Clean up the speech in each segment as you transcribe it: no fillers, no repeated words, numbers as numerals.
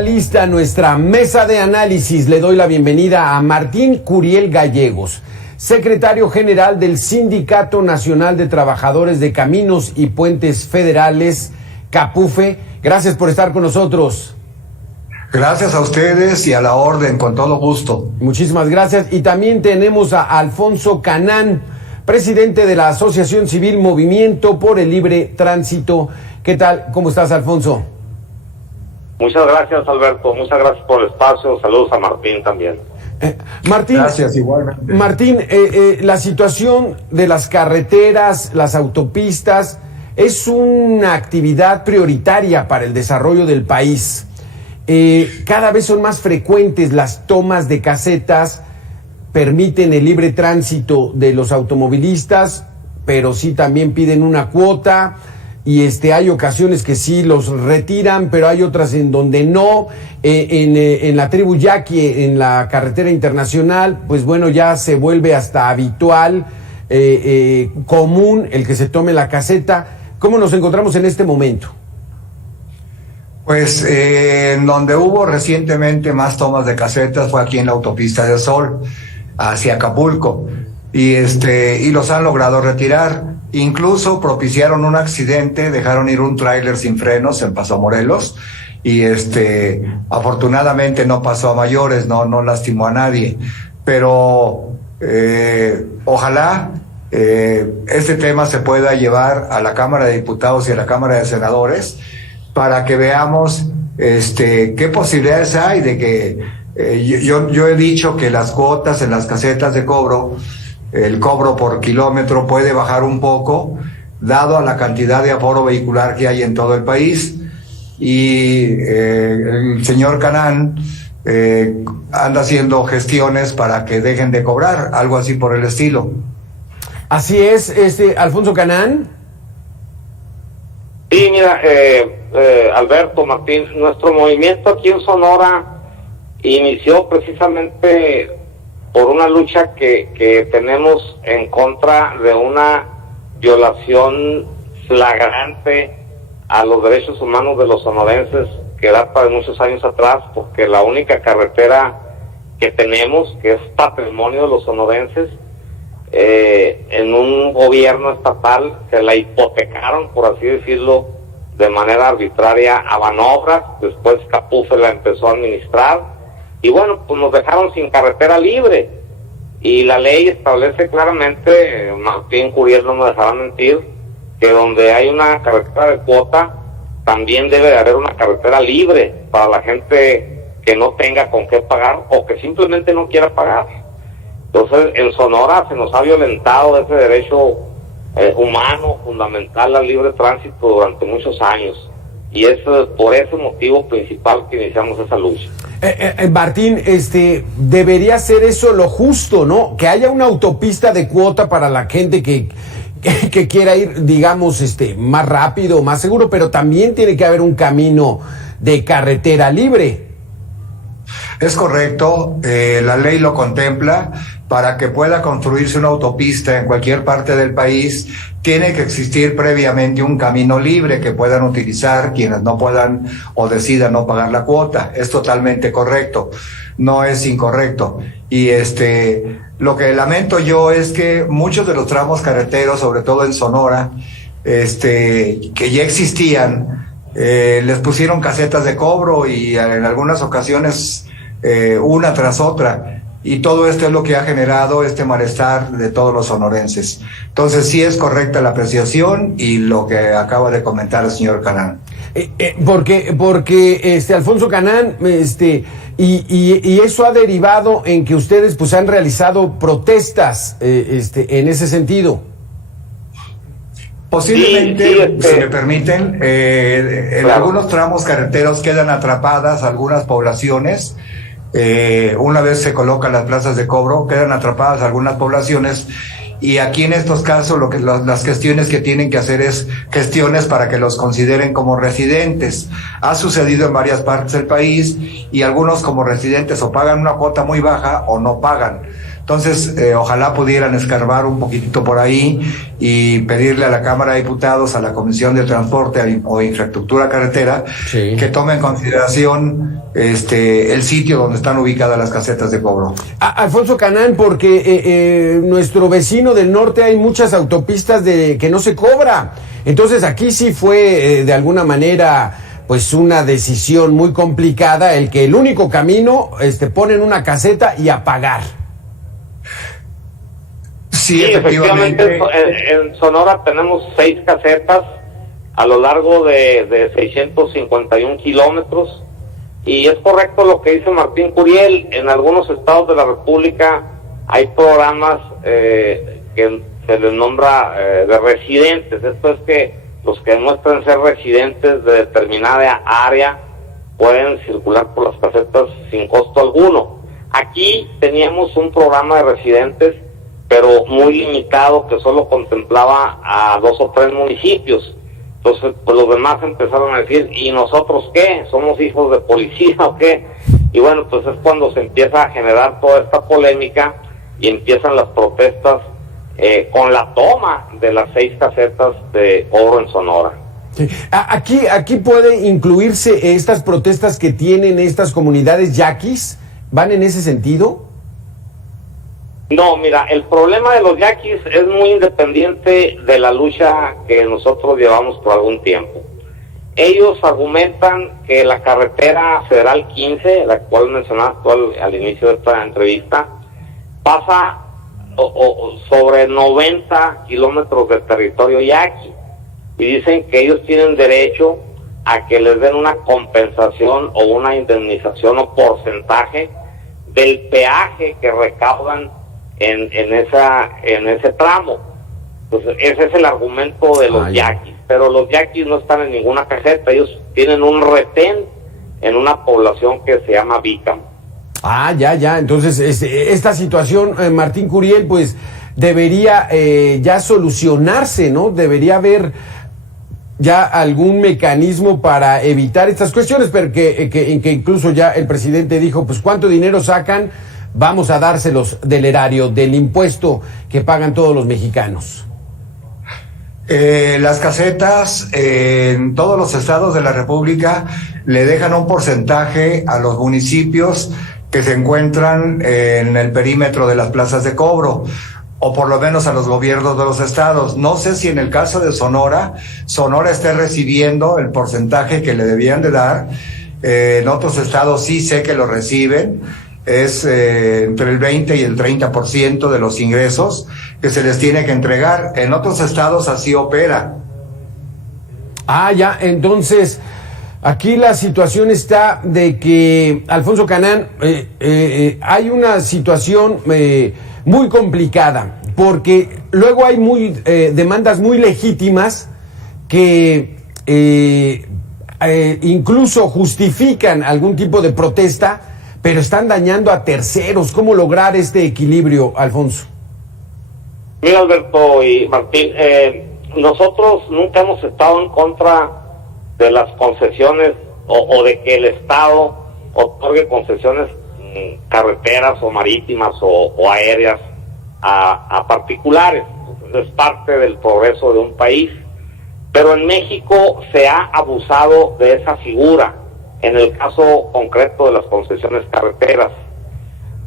Lista nuestra mesa de análisis. Le doy la bienvenida a Martín Curiel Gallegos, secretario general del Sindicato Nacional de Trabajadores de Caminos y Puentes Federales, CAPUFE. Gracias por estar con nosotros. Gracias a ustedes y a la orden, con todo gusto. Muchísimas gracias. Y también tenemos a Alfonso Canán, presidente de la Asociación Civil Movimiento por el Libre Tránsito. ¿Qué tal? ¿Cómo estás, Alfonso? Muchas gracias, Alberto. Muchas gracias por el espacio. Saludos a Martín también. Martín, gracias, igualmente. Martín, la situación de las carreteras, las autopistas, es una actividad prioritaria para el desarrollo del país. Cada vez son más frecuentes las tomas de casetas, permiten el libre tránsito de los automovilistas, pero sí también piden una cuota. Y hay ocasiones que sí los retiran, pero hay otras en donde no. En la tribu Yaqui, en la carretera internacional, pues bueno, ya se vuelve hasta habitual, común el que se tome la caseta. ¿Cómo nos encontramos en este momento? Pues en donde hubo recientemente más tomas de casetas fue aquí en la autopista del Sol, hacia Acapulco, y los han logrado retirar. Incluso propiciaron un accidente, dejaron ir un tráiler sin frenos en Paso Morelos y afortunadamente no pasó a mayores, no lastimó a nadie, pero ojalá este tema se pueda llevar a la Cámara de Diputados y a la Cámara de Senadores para que veamos qué posibilidades hay de que yo he dicho que las cuotas en las casetas de cobro, el cobro por kilómetro puede bajar un poco, dado a la cantidad de aforo vehicular que hay en todo el país. Y el señor Canán anda haciendo gestiones para que dejen de cobrar, algo así por el estilo. Así es, Alfonso Canán. Sí, mira, Alberto, Martín, nuestro movimiento aquí en Sonora inició precisamente por una lucha que tenemos en contra de una violación flagrante a los derechos humanos de los sonorenses que data de muchos años atrás, porque la única carretera que tenemos, que es patrimonio de los sonorenses, en un gobierno estatal se la hipotecaron, por así decirlo, de manera arbitraria a Banobras. Después CAPUFE la empezó a administrar. Y bueno, pues nos dejaron sin carretera libre. Y la ley establece claramente, Martín Curiel no me dejará mentir, que donde hay una carretera de cuota, también debe de haber una carretera libre para la gente que no tenga con qué pagar o que simplemente no quiera pagar. Entonces, en Sonora se nos ha violentado ese derecho humano fundamental al libre tránsito durante muchos años. Y es por ese motivo principal que iniciamos esa lucha. Martín, debería ser eso lo justo, ¿no? Que haya una autopista de cuota para la gente que quiera ir, digamos, más rápido, más seguro, pero también tiene que haber un camino de carretera libre. Es correcto, la ley lo contempla. Para que pueda construirse una autopista en cualquier parte del país, tiene que existir previamente un camino libre que puedan utilizar quienes no puedan o decidan no pagar la cuota. Es totalmente correcto, no es incorrecto. Y lo que lamento yo es que muchos de los tramos carreteros, sobre todo en Sonora, que ya existían, les pusieron casetas de cobro y en algunas ocasiones una tras otra. Y todo esto es lo que ha generado este malestar de todos los sonorenses. Entonces sí es correcta la apreciación y lo que acaba de comentar el señor Canán. Porque Alfonso Canán, y eso ha derivado en que ustedes pues han realizado protestas en ese sentido. Posiblemente, si me permiten, en algunos tramos carreteros quedan atrapadas algunas poblaciones. Una vez se colocan las plazas de cobro, quedan atrapadas algunas poblaciones, y aquí en estos casos las gestiones que tienen que hacer es gestiones para que los consideren como residentes. Ha sucedido en varias partes del país y algunos como residentes o pagan una cuota muy baja o no pagan. Entonces, ojalá pudieran escarbar un poquitito por ahí y pedirle a la Cámara de Diputados, a la Comisión de Transporte o Infraestructura Carretera, sí, que tome en consideración el sitio donde están ubicadas las casetas de cobro. Alfonso Canán, porque nuestro vecino del norte hay muchas autopistas que no se cobra. Entonces aquí sí fue de alguna manera pues una decisión muy complicada el que el único camino ponen una caseta y a pagar. Sí, efectivamente en Sonora tenemos 6 casetas a lo largo de 651 kilómetros, y es correcto lo que dice Martín Curiel. En algunos estados de la República hay programas que se les nombra de residentes. Esto es que los que demuestran ser residentes de determinada área pueden circular por las casetas sin costo alguno. Aquí teníamos un programa de residentes, pero muy limitado, que solo contemplaba a 2 o 3 municipios. Entonces, pues los demás empezaron a decir, ¿y nosotros qué? ¿Somos hijos de policía o qué? Y bueno, pues es cuando se empieza a generar toda esta polémica y empiezan las protestas con la toma de las 6 casetas de cobro en Sonora. Sí. Aquí puede incluirse estas protestas que tienen estas comunidades yaquis, ¿van en ese sentido? No, mira, el problema de los yaquis es muy independiente de la lucha que nosotros llevamos por algún tiempo. Ellos argumentan que la carretera federal 15, la cual mencionaste al inicio de esta entrevista, pasa sobre 90 kilómetros de territorio yaqui, y dicen que ellos tienen derecho a que les den una compensación o una indemnización o porcentaje del peaje que recaudan en ese tramo. Entonces ese es el argumento de los yaquis, pero los yaquis no están en ninguna caseta, ellos tienen un retén en una población que se llama Bicam. Ya, entonces esta situación, Martín Curiel, pues debería ya solucionarse, ¿no? Debería haber ya algún mecanismo para evitar estas cuestiones, pero que incluso ya el presidente dijo, pues ¿cuánto dinero sacan? Vamos a dárselos del erario, del impuesto que pagan todos los mexicanos. Las casetas en todos los estados de la República le dejan un porcentaje a los municipios que se encuentran en el perímetro de las plazas de cobro, o por lo menos a los gobiernos de los estados. No sé si en el caso de Sonora esté recibiendo el porcentaje que le debían de dar. En otros estados sí sé que lo reciben. Es entre el 20 y el 30% de los ingresos que se les tiene que entregar. En otros estados así opera. Ya, entonces aquí la situación está de que, Alfonso Canán, hay una situación muy complicada, porque luego hay demandas muy legítimas que incluso justifican algún tipo de protesta, pero están dañando a terceros. ¿Cómo lograr este equilibrio, Alfonso? Mira, Alberto y Martín, nosotros nunca hemos estado en contra de las concesiones o de que el Estado otorgue concesiones carreteras o marítimas o aéreas a particulares. Es parte del progreso de un país, pero en México se ha abusado de esa figura en el caso concreto de las concesiones carreteras,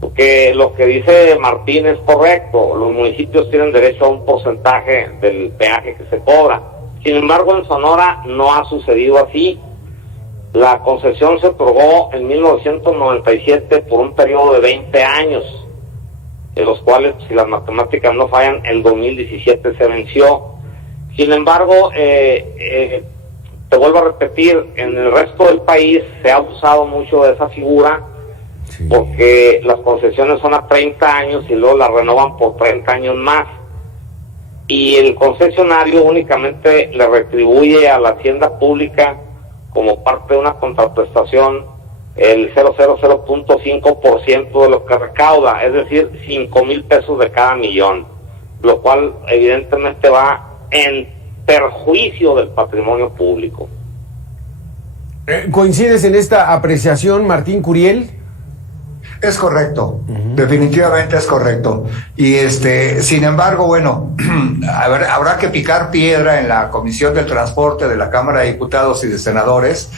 porque lo que dice Martín es correcto. Los municipios tienen derecho a un porcentaje del peaje que se cobra. Sin embargo, en Sonora no ha sucedido así. La concesión se otorgó en 1997 por un periodo de 20 años, de los cuales, si las matemáticas no fallan, en 2017 se venció. Sin embargo, te vuelvo a repetir, en el resto del país se ha abusado mucho de esa figura, sí, porque las concesiones son a 30 años y luego las renovan por 30 años más. Y el concesionario únicamente le retribuye a la hacienda pública, como parte de una contraprestación, el 0.5% de lo que recauda, es decir, 5,000 pesos de cada millón, lo cual evidentemente va en perjuicio del patrimonio público. ¿Coincides en esta apreciación, Martín Curiel? Es correcto, definitivamente es correcto. Y sin embargo, bueno, habrá que picar piedra en la Comisión del Transporte de la Cámara de Diputados y de Senadores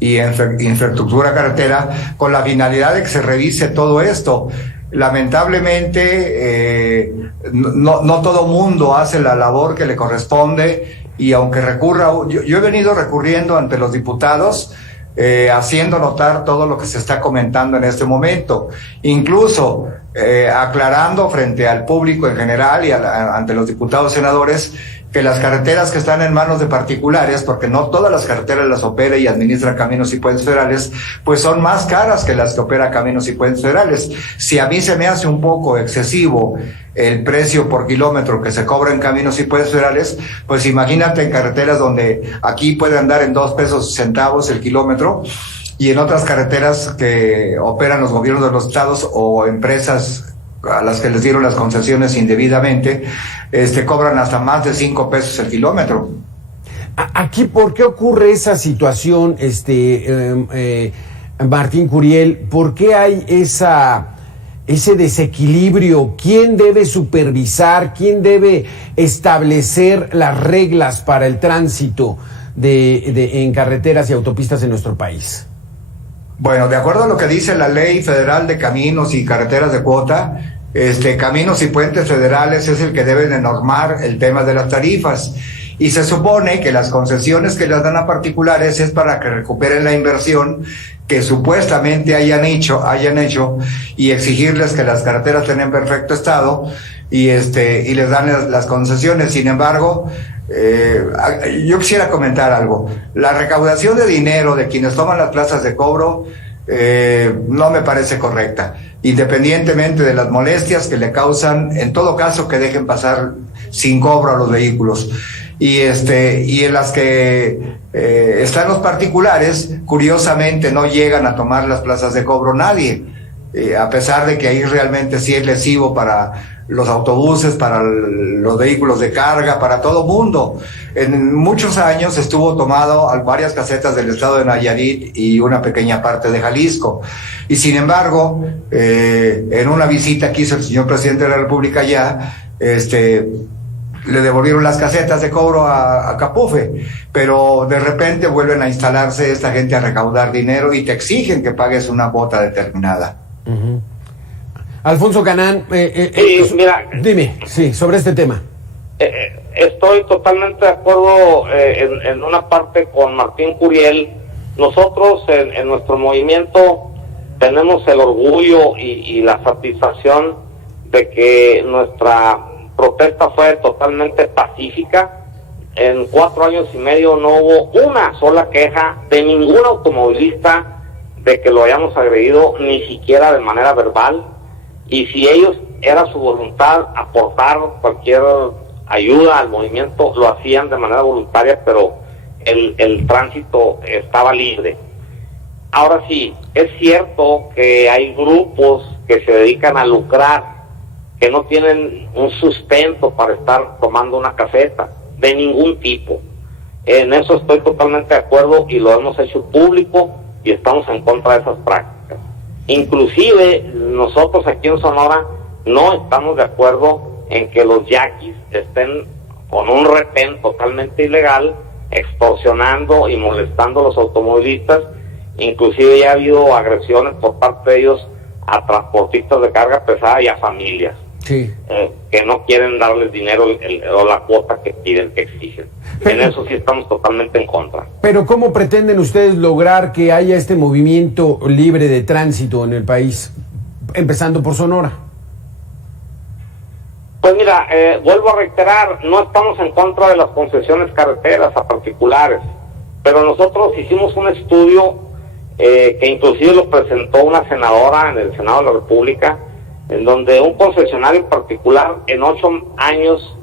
y Infraestructura Carretera, con la finalidad de que se revise todo esto. Lamentablemente, no todo mundo hace la labor que le corresponde, y aunque yo he venido recurriendo ante los diputados, haciendo notar todo lo que se está comentando en este momento, incluso aclarando frente al público en general y ante los diputados senadores que las carreteras que están en manos de particulares, porque no todas las carreteras las opera y administra Caminos y Puentes Federales, pues son más caras que las que opera Caminos y Puentes Federales. Si a mí se me hace un poco excesivo el precio por kilómetro que se cobra en Caminos y Puentes Federales, pues imagínate en carreteras donde aquí puede andar en 2 pesos centavos el kilómetro, y en otras carreteras que operan los gobiernos de los estados o empresas a las que les dieron las concesiones indebidamente, cobran hasta más de 5 pesos el kilómetro. Aquí, ¿por qué ocurre esa situación, Martín Curiel? ¿Por qué hay ese desequilibrio? ¿Quién debe supervisar? ¿Quién debe establecer las reglas para el tránsito en carreteras y autopistas en nuestro país? Bueno, de acuerdo a lo que dice la Ley Federal de Caminos y Carreteras de Cuota, Caminos y Puentes Federales es el que debe de normar el tema de las tarifas, y se supone que las concesiones que les dan a particulares es para que recuperen la inversión que supuestamente hayan hecho, y exigirles que las carreteras estén en perfecto estado, y les dan las concesiones. Sin embargo, yo quisiera comentar algo. La recaudación de dinero de quienes toman las plazas de cobro no me parece correcta, independientemente de las molestias que le causan. En todo caso, que dejen pasar sin cobro a los vehículos. Y en las que están los particulares, curiosamente no llegan a tomar las plazas de cobro nadie, a pesar de que ahí realmente sí es lesivo para los autobuses, para los vehículos de carga, para todo mundo. En muchos años estuvo tomado a varias casetas del estado de Nayarit y una pequeña parte de Jalisco. Y sin embargo, en una visita que hizo el señor presidente de la República allá, le devolvieron las casetas de cobro a Capufe, pero de repente vuelven a instalarse esta gente a recaudar dinero y te exigen que pagues una cuota determinada. Uh-huh. Alfonso Canán, mira, dime, sí, sobre este tema. Estoy totalmente de acuerdo en una parte con Martín Curiel. Nosotros en nuestro movimiento tenemos el orgullo y la satisfacción de que nuestra protesta fue totalmente pacífica. En 4 años y medio no hubo una sola queja de ningún automovilista de que lo hayamos agredido, ni siquiera de manera verbal. Y si ellos era su voluntad aportar cualquier ayuda al movimiento, lo hacían de manera voluntaria, pero el tránsito estaba libre. Ahora sí, es cierto que hay grupos que se dedican a lucrar, que no tienen un sustento para estar tomando una caseta de ningún tipo. En eso estoy totalmente de acuerdo y lo hemos hecho público y estamos en contra de esas prácticas. Inclusive nosotros aquí en Sonora no estamos de acuerdo en que los yaquis estén con un retén totalmente ilegal, extorsionando y molestando a los automovilistas. Inclusive ya ha habido agresiones por parte de ellos a transportistas de carga pesada y a familias. Sí. Que no quieren darles dinero o la cuota que piden, que exigen. En eso sí estamos totalmente en contra. Pero ¿cómo pretenden ustedes lograr que haya este movimiento libre de tránsito en el país, empezando por Sonora? Pues mira, vuelvo a reiterar, no estamos en contra de las concesiones carreteras a particulares, pero nosotros hicimos un estudio que inclusive lo presentó una senadora en el Senado de la República, en donde un concesionario particular en 8 años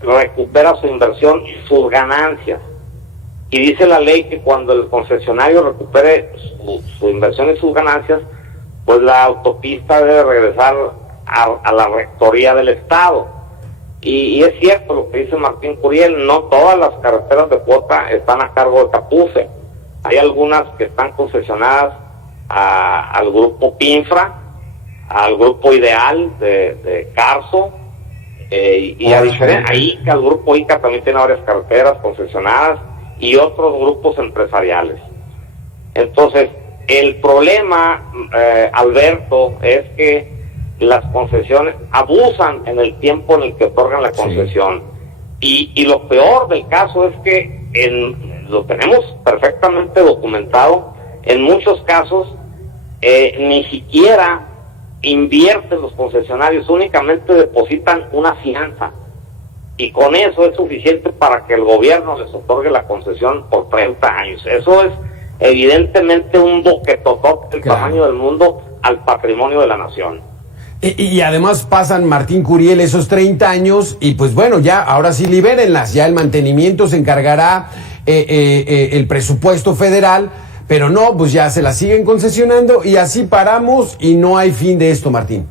recupera su inversión y sus ganancias. Y dice la ley que cuando el concesionario recupere su inversión y sus ganancias, pues la autopista debe regresar a la rectoría del Estado. Y es cierto lo que dice Martín Curiel, no todas las carreteras de cuota están a cargo de Capufe. Hay algunas que están concesionadas al grupo Pinfra, al grupo Ideal de Carso, y a diferencia, ICA, el grupo ICA también tiene varias carreteras concesionadas y otros grupos empresariales. Entonces, el problema, Alberto, es que las concesiones abusan en el tiempo en el que otorgan la concesión. Sí. Y lo peor del caso es que lo tenemos perfectamente documentado, en muchos casos ni siquiera invierten los concesionarios, únicamente depositan una fianza y con eso es suficiente para que el gobierno les otorgue la concesión por 30 años. Eso es evidentemente un boquetotote del tamaño del mundo al patrimonio de la nación. Y además pasan, Martín Curiel, esos 30 años y pues bueno, ya ahora sí libérenlas, ya el mantenimiento se encargará el presupuesto federal, pero no, pues ya se las siguen concesionando y así paramos y no hay fin de esto, Martín.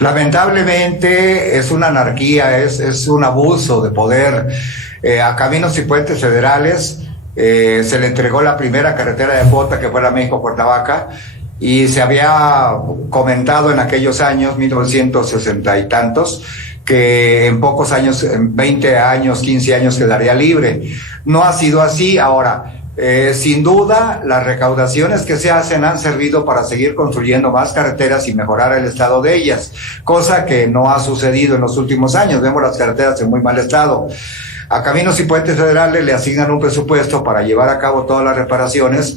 Lamentablemente es una anarquía, es un abuso de poder. A Caminos y Puentes Federales se le entregó la primera carretera de cuota que fue la México-Cuernavaca y se había comentado en aquellos años, 1960 y tantos, que en pocos años, en 20 años, 15 años quedaría libre. No ha sido así. Ahora, sin duda, las recaudaciones que se hacen han servido para seguir construyendo más carreteras y mejorar el estado de ellas, cosa que no ha sucedido en los últimos años. Vemos las carreteras en muy mal estado. A Caminos y Puentes Federales le asignan un presupuesto para llevar a cabo todas las reparaciones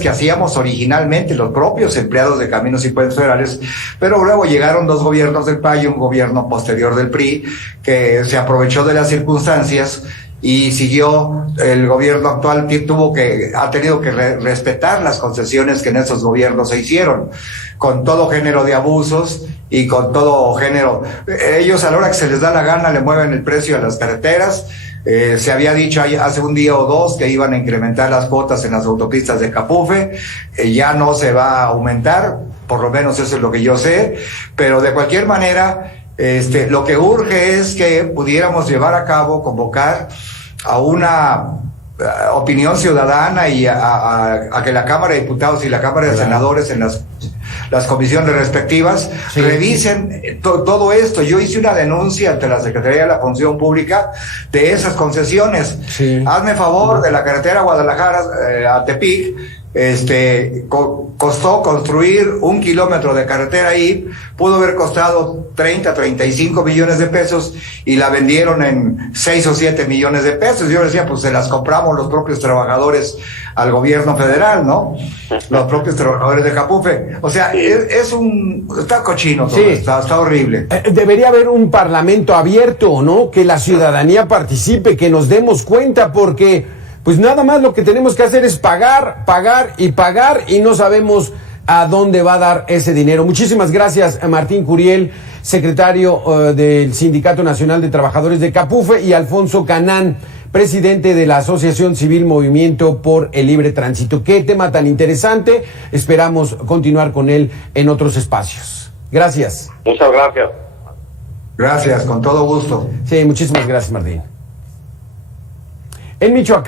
que hacíamos originalmente los propios empleados de Caminos y Puentes Federales, pero luego llegaron dos gobiernos del PAN y un gobierno posterior del PRI que se aprovechó de las circunstancias y siguió. El gobierno actual ha tenido que respetar las concesiones que en esos gobiernos se hicieron, con todo género de abusos y con todo género. Ellos a la hora que se les da la gana le mueven el precio a las carreteras. Se había dicho hace un día o dos que iban a incrementar las cuotas en las autopistas de Capufe, ya no se va a aumentar, por lo menos eso es lo que yo sé, pero de cualquier manera, lo que urge es que pudiéramos llevar a cabo, convocar a una opinión ciudadana y a que la Cámara de Diputados y la Cámara de Senadores en las comisiones respectivas revisen todo esto. Yo hice una denuncia ante la Secretaría de la Función Pública de esas concesiones. Hazme favor, de la carretera Guadalajara a Tepic, costó construir 1 kilómetro de carretera ahí, pudo haber costado 35 millones de pesos y la vendieron en 6 o 7 millones de pesos. Yo decía, pues se las compramos los propios trabajadores al gobierno federal, ¿no? Los propios trabajadores de Capufe. O sea, está cochino todo, está horrible. Debería haber un parlamento abierto, ¿no? Que la ciudadanía participe, que nos demos cuenta, porque pues nada más lo que tenemos que hacer es pagar y no sabemos a dónde va a dar ese dinero. Muchísimas gracias a Martín Curiel, secretario del Sindicato Nacional de Trabajadores de Capufe, y Alfonso Canán, presidente de la Asociación Civil Movimiento por el Libre Tránsito. Qué tema tan interesante. Esperamos continuar con él en otros espacios. Gracias. Muchas gracias. Gracias, con todo gusto. Sí, muchísimas gracias, Martín. En Michoacán.